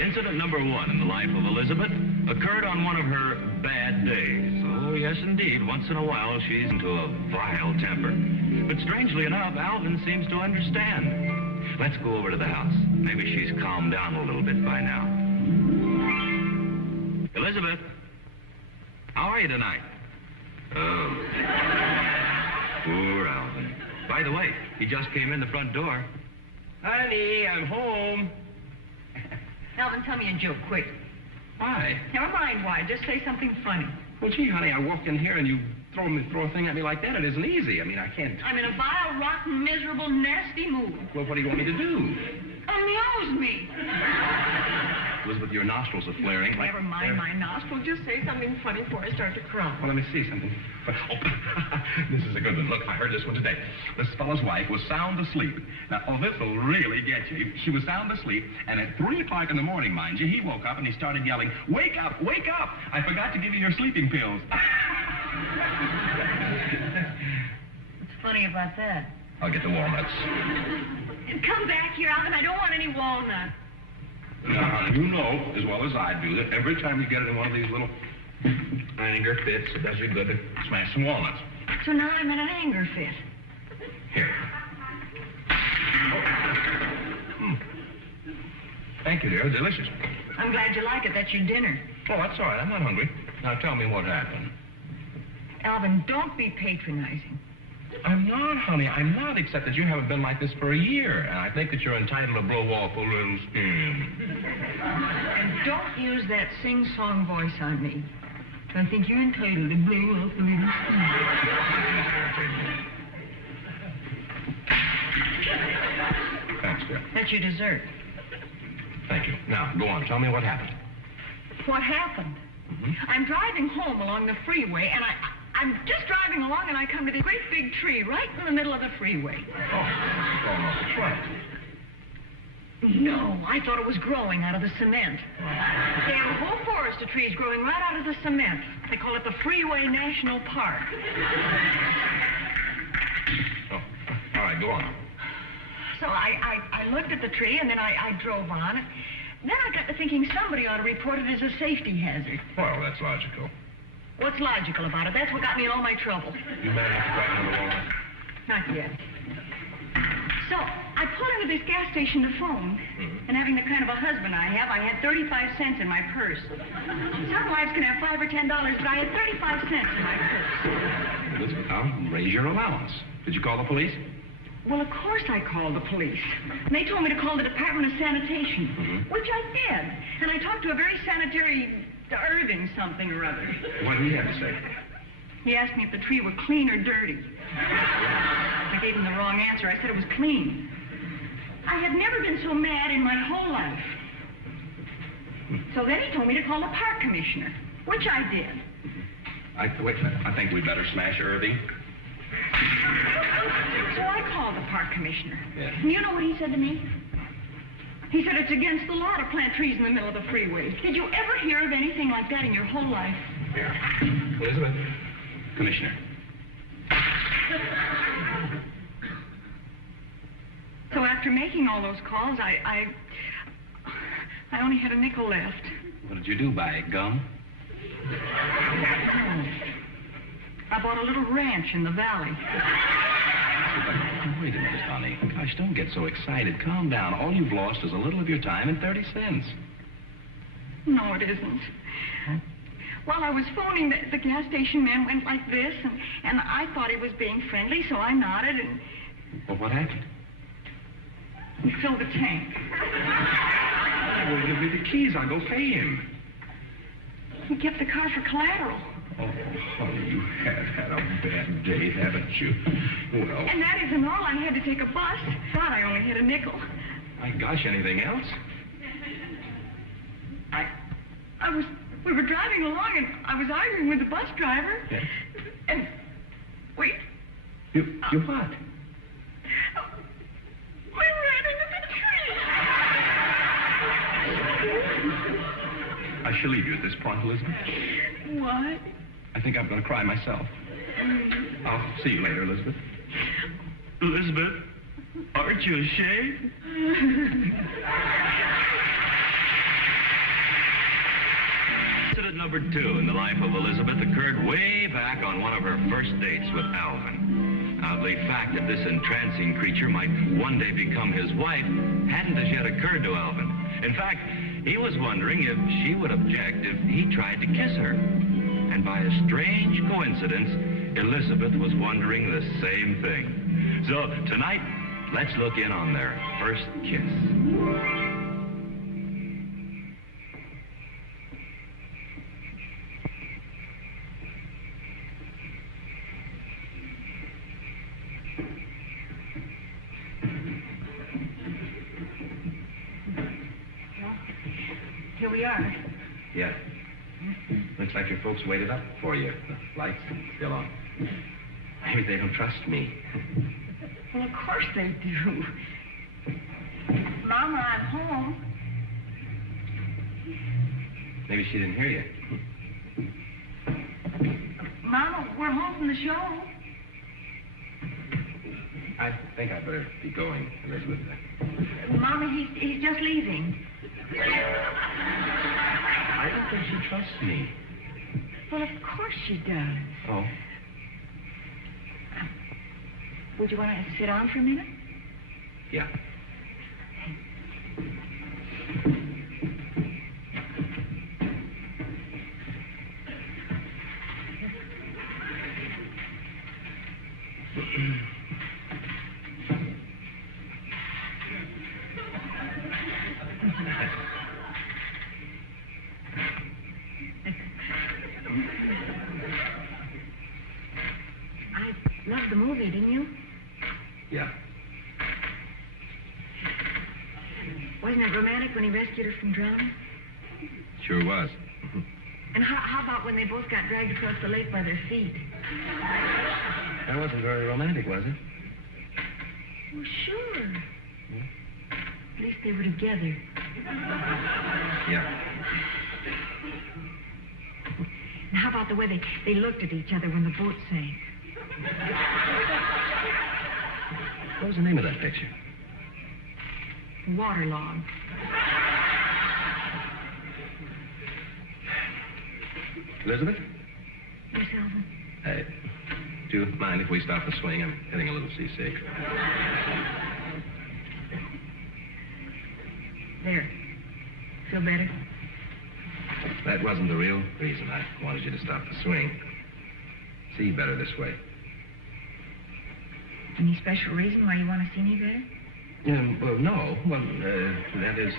Incident number 1 in the life of Elizabeth occurred on one of her bad days. Oh, yes, indeed. Once in a while, she's into a vile temper. But strangely enough, Alvin seems to understand. Let's go over to the house. Maybe she's calmed down a little bit by now. Elizabeth, how are you tonight? Oh. Poor Alvin. By the way, he just came in the front door. Honey, I'm home. Alvin, tell me a joke, quick. Why? Never mind why. Just say something funny. Well, gee, honey, I walked in here and you throw a thing at me like that. It isn't easy. I mean, I can't... I'm in a vile, rotten, miserable, nasty mood. Well, what do you want me to do? Amuse me. Elizabeth, your nostrils are flaring. Never mind my nostrils. Just say something funny before I start to cry. Well, let me see something. Oh, this is a good one. Look, I heard this one today. This fellow's wife was sound asleep. Now, this will really get you. She was sound asleep, and at 3 o'clock in the morning, mind you, he woke up and he started yelling, "Wake up, wake up! I forgot to give you your sleeping pills." What's funny about that? I'll get the walnuts. Come back here, Alvin. I don't want any walnuts. Now, you know as well as I do that every time you get in one of these little anger fits, it does you good to smash some walnuts. So now I'm in an anger fit. Here. Thank you, dear. Delicious. I'm glad you like it. That's your dinner. Oh, that's all right. I'm not hungry. Now, tell me what happened. Alvin, don't be patronizing. I'm not, honey. I'm not, except that you haven't been like this for a year, and I think that you're entitled to blow off a little steam. And don't use that sing-song voice on me. I think you're entitled to blow off a little steam. Thanks, dear. That's your dessert. Thank you. Now, go on. Tell me what happened. What happened? I'm driving home along the freeway, and I'm just driving along, and I come to this great big tree right in the middle of the freeway. Oh, no, it's right. No, I thought it was growing out of the cement. They have a whole forest of trees growing right out of the cement. They call it the Freeway National Park. Oh, all right, go on. So I looked at the tree, and then I drove on. Then I got to thinking somebody ought to report it as a safety hazard. Well, that's logical. What's logical about it? That's what got me in all my trouble. You managed to grab another walnut? Not yet. So I pulled into this gas station to phone, and having the kind of a husband I have, I had 35 cents in my purse. Some wives can have $5 or $10, but I had 35 cents in my purse. Elizabeth, I'll raise your allowance. Did you call the police? Well, of course I called the police. And they told me to call the Department of Sanitation, which I did. And I talked to a very sanitary Irving something or other. What did he have to say? He asked me if the tree were clean or dirty. I gave him the wrong answer. I said it was clean. I had never been so mad in my whole life. So then he told me to call the park commissioner, which I did. Wait a minute. I think we better smash Irving. So I called the park commissioner. Yeah. And you know what he said to me? He said it's against the law to plant trees in the middle of the freeway. Did you ever hear of anything like that in your whole life? Here. Elizabeth. Commissioner. So after making all those calls, I only had a nickel left. What did you do? Buy gum? I bought a little ranch in the valley. Wait a minute, honey. Gosh, don't get so excited. Calm down. All you've lost is a little of your time and 30 cents. No, it isn't. Huh? While I was phoning, the gas station man went like this, and I thought he was being friendly, so I nodded, and... Well, what happened? He filled the tank. Well, give me the keys. I'll go pay him. He kept the car for collateral. Oh, honey, you have had a bad day, haven't you? Well... And that isn't all. I had to take a bus. Thought I only had a nickel. My gosh, anything else? We were driving along, and I was arguing with the bus driver. Yes. And we... You what? We ran into the tree. I shall leave you at this point, Elizabeth. What? I think I'm going to cry myself. I'll see you later, Elizabeth. Elizabeth, aren't you ashamed? number 2 in the life of Elizabeth occurred way back on one of her first dates with Alvin. Now, the fact that this entrancing creature might one day become his wife hadn't as yet occurred to Alvin. In fact, he was wondering if she would object if he tried to kiss her. And by a strange coincidence, Elizabeth was wondering the same thing. So tonight, let's look in on their first kiss. Here we are. Yeah. Looks like your folks waited up for you. The lights still on. Maybe they don't trust me. Well, of course they do. Mama, I'm home. Maybe she didn't hear you. Mama, we're home from the show. I think I'd better be going, Elizabeth. Mama, he's just leaving. I don't think she trusts me. Well, of course she does. Oh? Would you want to sit down for a minute? Yeah. Loved the movie, didn't you? Yeah. Wasn't it romantic when he rescued her from drowning? Sure was. And how about when they both got dragged across the lake by their feet? That wasn't very romantic, was it? Well, sure. At least they were together. Yeah. And how about the way they looked at each other when the boat sank? What was the name of that picture? Waterlogged. Elizabeth? Yes, Alvin? Hey, do you mind if we stop the swing? I'm getting a little seasick. There. Feel better? That wasn't the real reason I wanted you to stop the swing. See better this way. Any special reason why you want to see me better? Well, no. Well, that is,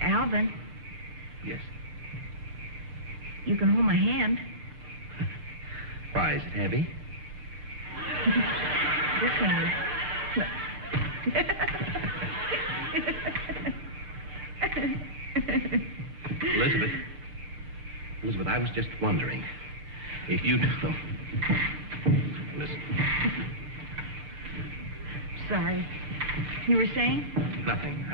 Alvin, Yes. you can hold my hand. Why, is it heavy? This hand. Elizabeth, I was just wondering if you'd... Listen. Sorry. You were saying? Nothing.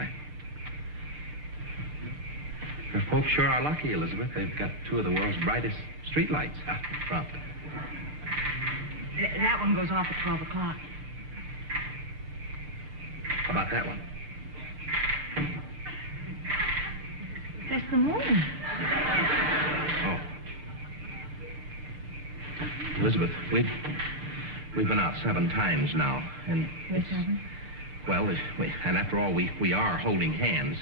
Your folks sure are lucky, Elizabeth. They've got 2 of the world's brightest streetlights out front. That one goes off at 12 o'clock. How about that one? That's the moon. Oh. Elizabeth, we've been out 7 times now, and... Yes, Alvin? Well, and after all, we are holding hands.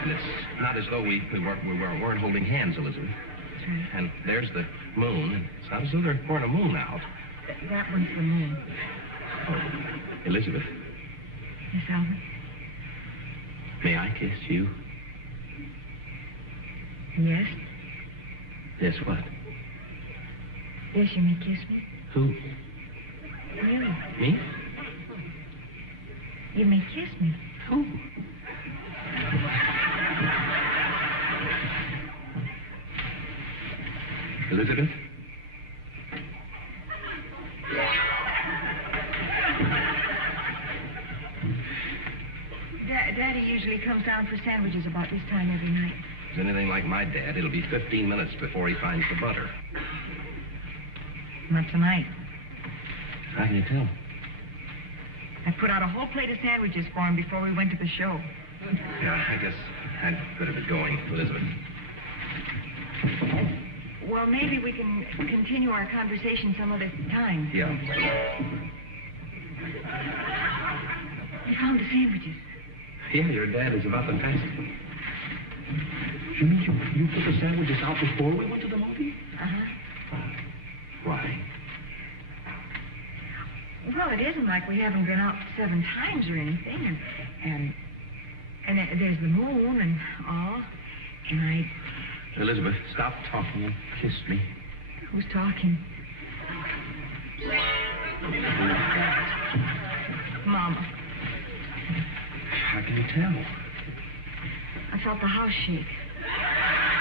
And it's not as though we weren't holding hands, Elizabeth. That's right. And there's the moon. And it's not as though there weren't a moon out. That one's the moon. Oh, Elizabeth, Yes, Alvin? may I kiss you? Yes? Yes, what? Yes, you may kiss me. Who? You. Me? You may kiss me. Who? Elizabeth? Daddy usually comes down for sandwiches about this time every night. If it's anything like my dad, it'll be 15 minutes before he finds the butter. Not tonight. How can you tell? I put out a whole plate of sandwiches for him before we went to the show. Yeah, I guess I'd better be going, Elizabeth. Well, maybe we can continue our conversation some other time. Yeah. You found the sandwiches. Yeah, your dad is about to pass it. You mean you put the sandwiches out before we went to the movie? Uh-huh. Why? Well, it isn't like we haven't been out 7 times or anything, and there's the moon and all, and Elizabeth, stop talking and kiss me. Who's talking? Mama. How can you tell? I felt the house shake.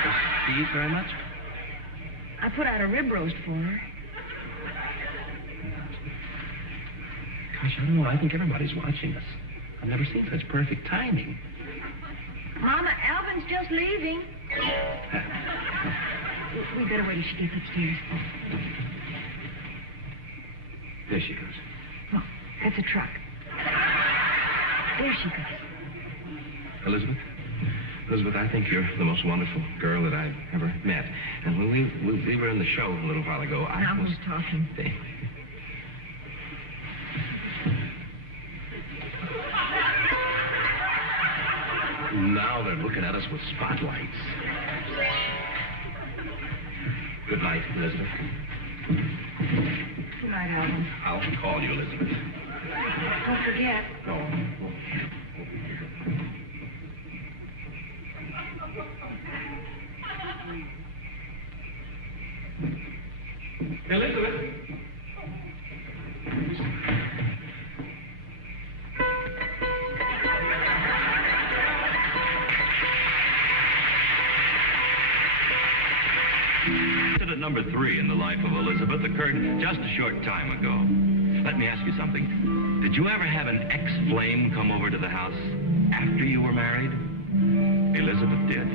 Does she eat very much? I put out a rib roast for her. Gosh, I don't know. I think everybody's watching us. I've never seen such perfect timing. Mama, Alvin's just leaving. We better wait till she gets upstairs. There she goes. Look, that's a truck. There she goes. Elizabeth, I think you're the most wonderful girl that I've ever met. And when we were in the show a little while ago, I now was... who's talking? Now they're looking at us with spotlights. Good night, Elizabeth. Good night, Alvin. I'll call you, Elizabeth. Don't forget. No. Elizabeth. Incident number 3 in the life of Elizabeth occurred just a short time ago. Let me ask you something. Did you ever have an ex-flame come over to the house after you were married? Elizabeth did.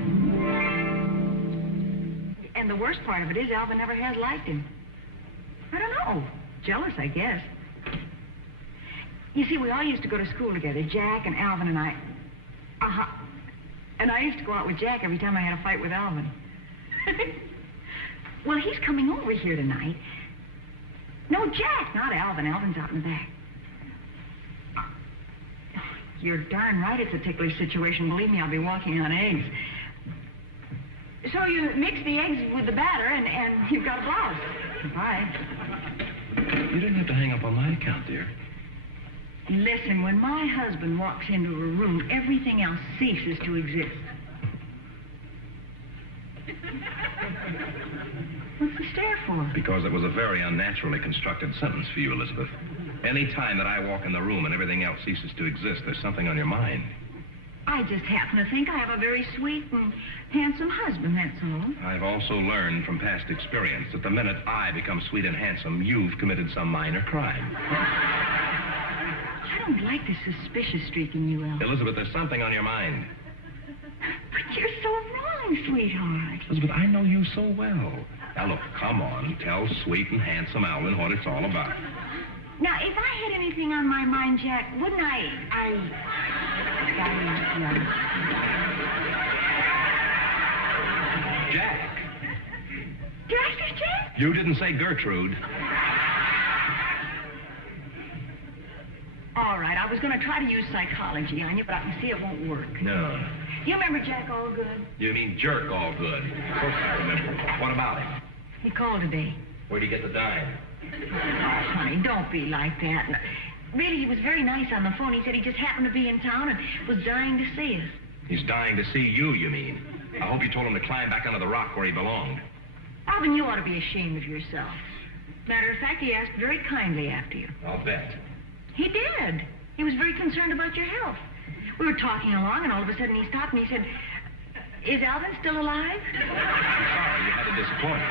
And the worst part of it is Alvin never has liked him. I don't know. Jealous, I guess. You see, we all used to go to school together, Jack and Alvin and I. Uh-huh. And I used to go out with Jack every time I had a fight with Alvin. Well, he's coming over here tonight. No, Jack, not Alvin. Alvin's out in the back. You're darn right it's a ticklish situation. Believe me, I'll be walking on eggs. So you mix the eggs with the batter, and you've got a blouse. Bye. You didn't have to hang up on my account, dear. Listen, when my husband walks into a room, everything else ceases to exist. What's the stare for? Because it was a very unnaturally constructed sentence for you, Elizabeth. Any time that I walk in the room and everything else ceases to exist, there's something on your mind. I just happen to think I have a very sweet and handsome husband, that's all. I've also learned from past experience that the minute I become sweet and handsome, you've committed some minor crime. I don't like the suspicious streak in you, Al. Elizabeth, there's something on your mind. But you're so wrong, sweetheart. Elizabeth, I know you so well. Now, look, come on. Tell sweet and handsome Alvin what it's all about. Now, if I had anything on my mind, Jack, wouldn't I... Jack. Did I say Jack? You didn't say Gertrude. All right, I was going to try to use psychology on you, but I can see it won't work. No. You remember Jack Allgood? You mean Jerk Allgood. Of course I remember. What about him? He called today. Where'd he get the dime? Oh, honey, don't be like that. Really, he was very nice on the phone. He said he just happened to be in town and was dying to see us. He's dying to see you mean? I hope you told him to climb back under the rock where he belonged. Alvin, you ought to be ashamed of yourself. Matter of fact, he asked very kindly after you. I'll bet. He did. He was very concerned about your health. We were talking along, and all of a sudden he stopped and he said, "Is Alvin still alive?" I'm sorry you had to disappoint.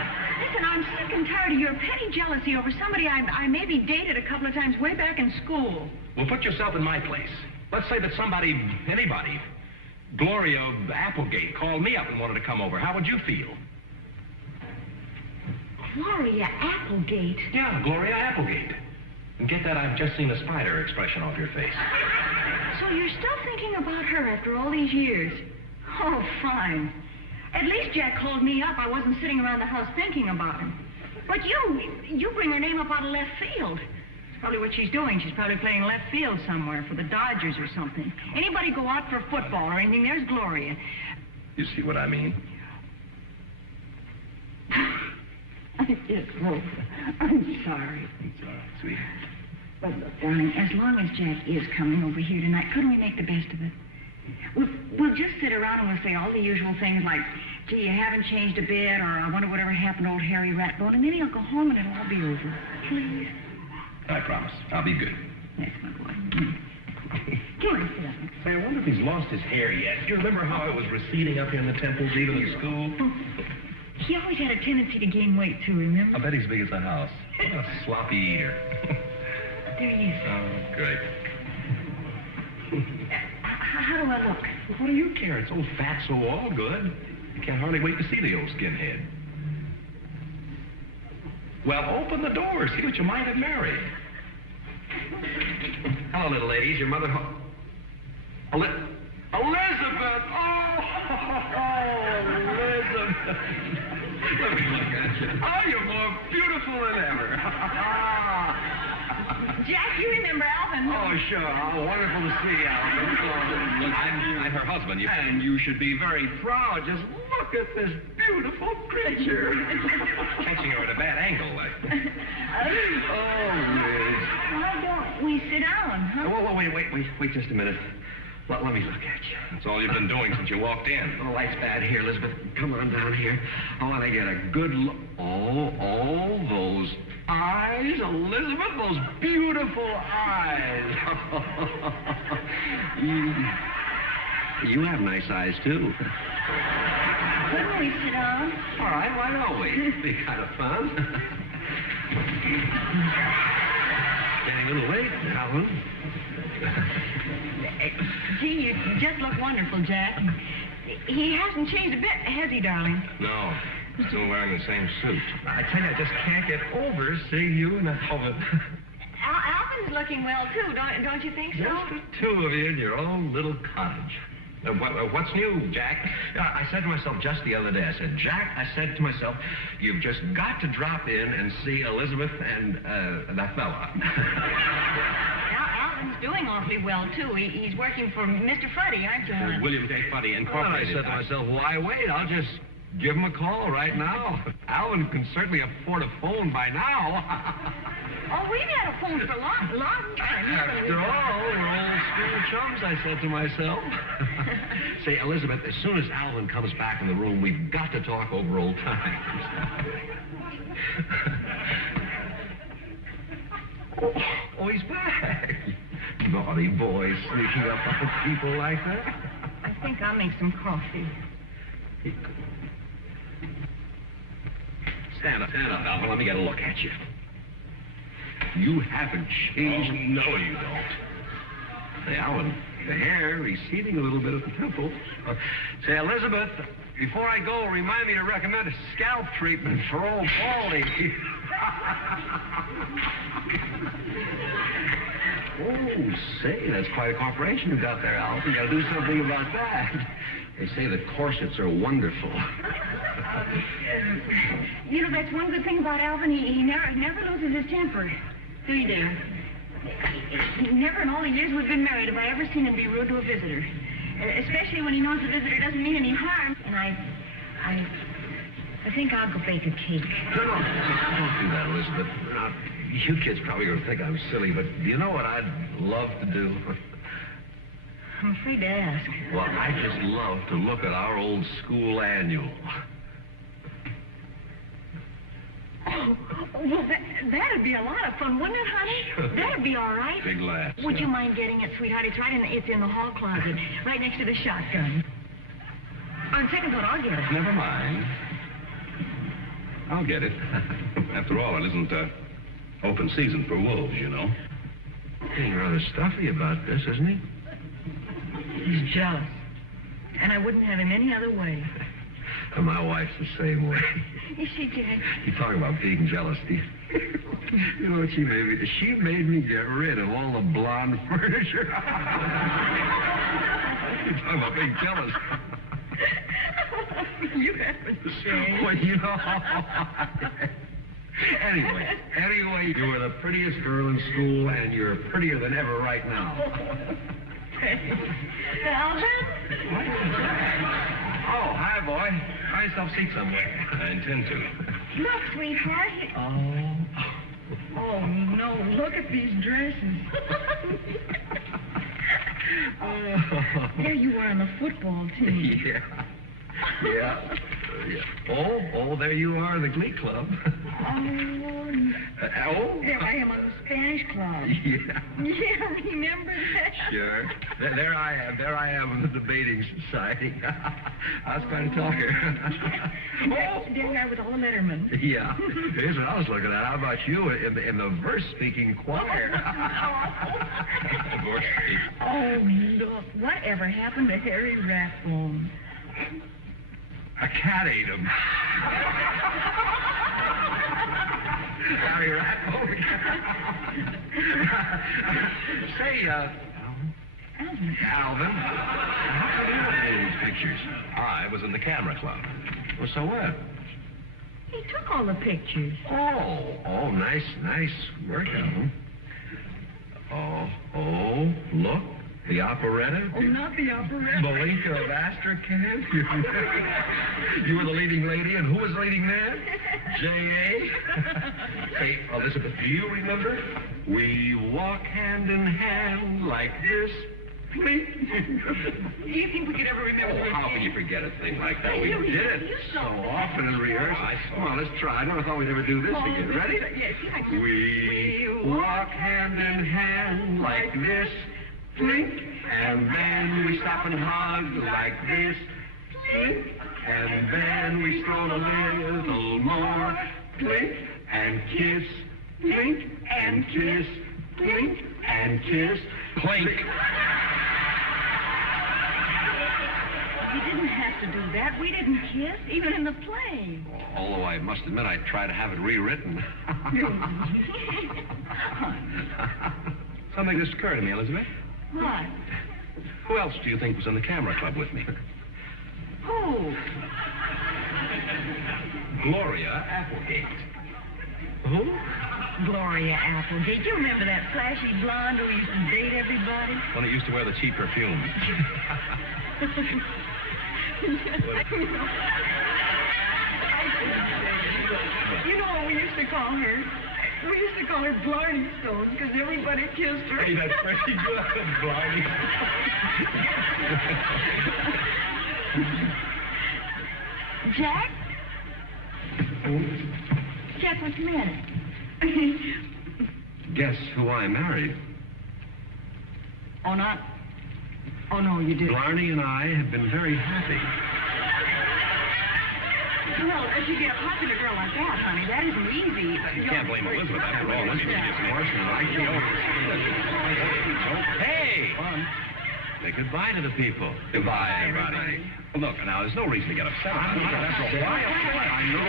Listen, I'm sick and tired of your petty jealousy over somebody I maybe dated a couple of times way back in school. Well, put yourself in my place. Let's say that somebody, anybody, Gloria Applegate, called me up and wanted to come over. How would you feel? Gloria Applegate? Yeah, Gloria Applegate. And get that I've just seen a spider expression off your face. So you're still thinking about her after all these years? Oh, fine. At least Jack called me up. I wasn't sitting around the house thinking about him. But you bring her name up out of left field. That's probably what she's doing. She's probably playing left field somewhere for the Dodgers or something. Anybody go out for football or anything, there's Gloria. You see what I mean? I guess, Rosa. I'm sorry. It's all right, sweetie. But look, darling, as long as Jack is coming over here tonight, couldn't we make the best of it? We'll just sit around and we'll say all the usual things like, gee, you haven't changed a bit, or I wonder whatever happened to old Harry Ratbone, and then he'll go home and it'll all be over. Please. I promise. I'll be good. That's my boy. Come on, sit down. Say, I wonder if he's lost his hair yet. Do you remember how it was receding up here in the temples, even in school? He always had a tendency to gain weight, too, remember? I bet he's big as a house. What a sloppy eater. There he is. Oh, great. How do I look? Well, what do you care? It's old fatso, all good. You can't hardly wait to see the old skinhead. Well, open the door. See what you might have married. Hello, little ladies. Your mother... Elizabeth! Oh, Elizabeth! Let me look at you. Oh, you're more beautiful than ever. Jack, you remember Alvin? Oh, sure. Oh, wonderful to see you, Alvin. I'm her husband. And you should be very proud. Just look at this beautiful creature. Catching her at a bad angle, like. Oh, Liz. Why don't we sit down, huh? Whoa, wait just a minute. Let me look at you. That's all you've been doing since you walked in. Oh, the light's bad here, Elizabeth. Come on down here. I want to get a good look. Oh, those eyes, Elizabeth, those beautiful eyes. You have nice eyes, too. Couldn't we sit down? All right, why don't we? It'd be kind of fun. Getting a little late, Alan. Gee, you just look wonderful, Jack. He hasn't changed a bit, has he, darling? No. Still wearing the same suit. I tell you, I just can't get over seeing you in that helmet. Alvin's looking well, too, don't you think so? Just the two of you in your own little cottage. What's new, Jack? I said to myself just the other day, I said, Jack, I said to myself, you've just got to drop in and see Elizabeth and that fella. Alvin's doing awfully well, too. He's working for Mr. Fuddy, aren't you, hon? William J. Fuddy Incorporated. Well, I said to myself, why wait? I'll just give him a call right now. Alvin can certainly afford a phone by now. Oh, we've had a phone for a long time. After all, we're old school chums, I said to myself. Say, Elizabeth, as soon as Alvin comes back in the room, we've got to talk over old times. Oh, he's back. Naughty boy, sneaking up on people like that. I think I'll make some coffee. Stand up, Alvin. Let me get a look at you. You haven't changed. Oh, no, you don't. Say, Alvin, the hair receding a little bit at the temples. Say, Elizabeth, before I go, remind me to recommend a scalp treatment for old Baldy. Oh, say, that's quite a corporation you got there, Alvin. You got to do something about that. They say the corsets are wonderful. You know, that's one good thing about Alvin. He never loses his temper. Do you, dear? Never in all the years we've been married have I ever seen him be rude to a visitor. Especially when he knows the visitor doesn't mean any harm. And I think I'll go bake a cake. No, don't do that, Elizabeth. Now, you kids probably going to think I'm silly, but do you know what I'd love to do? I'm afraid to ask. Well, I just love to look at our old school annual. Oh, well, that'd be a lot of fun, wouldn't it, honey? Sure. That'd be all right. Big laughs. Would you mind getting it, sweetheart? It's in the hall closet, right next to the shotgun. On second thought, I'll get it. Never mind. I'll get it. After all, it isn't open season for wolves, you know. Being rather stuffy about this, isn't he? He's jealous. And I wouldn't have him any other way. And my wife's the same way. Is she, Jack? You talk about being jealous, Steve. You know what she made me? She made me get rid of all the blonde furniture. You talk about being jealous. You haven't changed. Well, you know. Anyway, you were the prettiest girl in school, and you're prettier than ever right now. Alvin? Oh, hi, boy. Find yourself a seat somewhere. I intend to. Look, sweetheart. Oh, no. Look at these dresses. There you are on the football team. Yeah. Oh, there you are in the Glee Club. There I am on the Spanish club. Yeah, remember that? Sure. There I am in the debating society. I was quite a talker. There you are with all the lettermen. Yeah. Here's what I was looking at. How about you in the verse-speaking choir? Oh, look. Whatever happened to Harry Rathbone? A cat ate him. Harry Rathbone. Say, Alvin, how come you were in these pictures? I was in the camera club. Well, so what? He took all the pictures. Oh, nice work, Alvin. Oh, look. The operetta? Oh, not the operetta. Malinka of Astrakhan? You were the leading lady, and who was the leading man? J.A.? Hey, Elizabeth, do you remember? We walk hand in hand like this. Do you think we could ever remember? Oh, how can you forget a thing like that? We did it so often in rehearsal. Come on, let's try. I never thought we'd ever do this again. Ready? Yes. We walk hand in hand like this. Blink, and then we stop and hug like this. Blink, and then we stroll a little more. Blink, and kiss. Blink, and kiss. Blink, and kiss. Clink. You didn't have to do that. We didn't kiss, even in the play. Although I must admit I'd try to have it rewritten. Something just occurred to me, Elizabeth. What? Who else do you think was in the camera club with me? Who? Gloria Applegate. Who? Gloria Applegate. You remember that flashy blonde who used to date everybody? One that used to wear the cheap perfume. You know what we used to call her? We used to call her Blarney Stone because everybody kissed her. Hey, that's pretty good, Blarney. Jack? Jack, what's the matter? Guess who I married? Oh, not... Oh, no, you didn't. Blarney and I have been very happy. Well, if you get a popular girl like that, honey, that isn't easy. You can't blame Elizabeth after all. Hey! Say goodbye to the people. Goodbye, everybody. Look, now, there's no reason to get upset. I know.